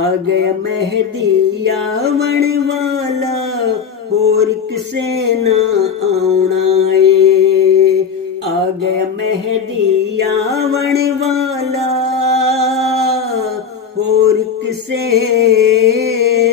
आ गया मेहदी आवन वाला, होर किसे ना आउणा ए। आ गया मेहदी आवन वाला, होर किसे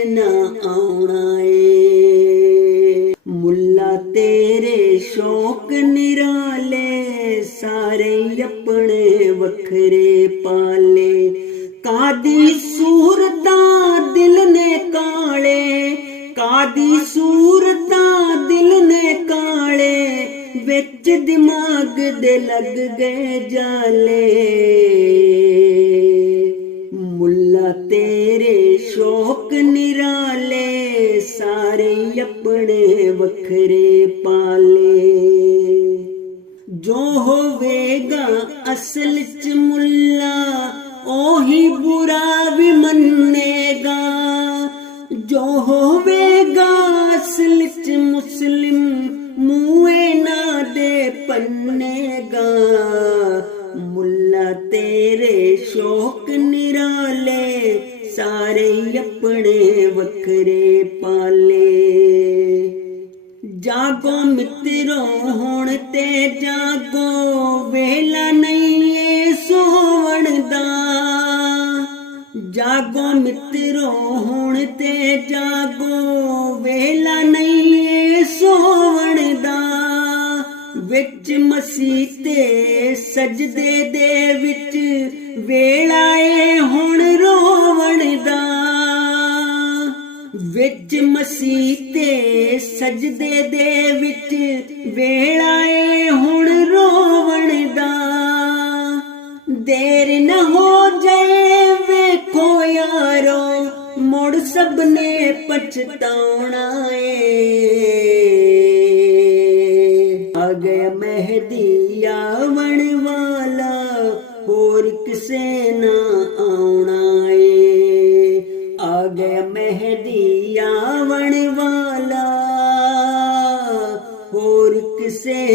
ना आउणा ए। मुल्ला तेरे शौक निराले, सारे अपने वखरे पाले। कादी सूरतां दिल ने काले, कादी सूरतां दिल ने काले, विच दिमाग दे लग गए जाले। मुल्ला तेरे शौक निराले, सारे अपने वखरे पाले। जो होवेगा असल च मुल्ला, ओही बुरा भी मन्नेगा। जो होवेगा असल च मुस्लिम, मुए ना दे पन्नेगा। मुल्ला तेरे शौक निराले, सारे अपने वखरे पाले। जागो मित्रों हुण ते जागो, वेला नहीं ए सोवण दा। जागो मित्रों हुण ते जागो, वेला नहीं ए सोवण दा। विच मसीह ते सजदे दे विच, वेला ए हुण रोवण दा। विच मसीह ते सजदे दे विच, वेला ए हुण रोवण दा। देर न हो जाए वेखो यारो, मुड़ सबने पछताउणा ए। आ गया मेहदी आवन वाला, होर किसे ना आउणा ए। आ गया मेहदी आवन वाला, होर किसे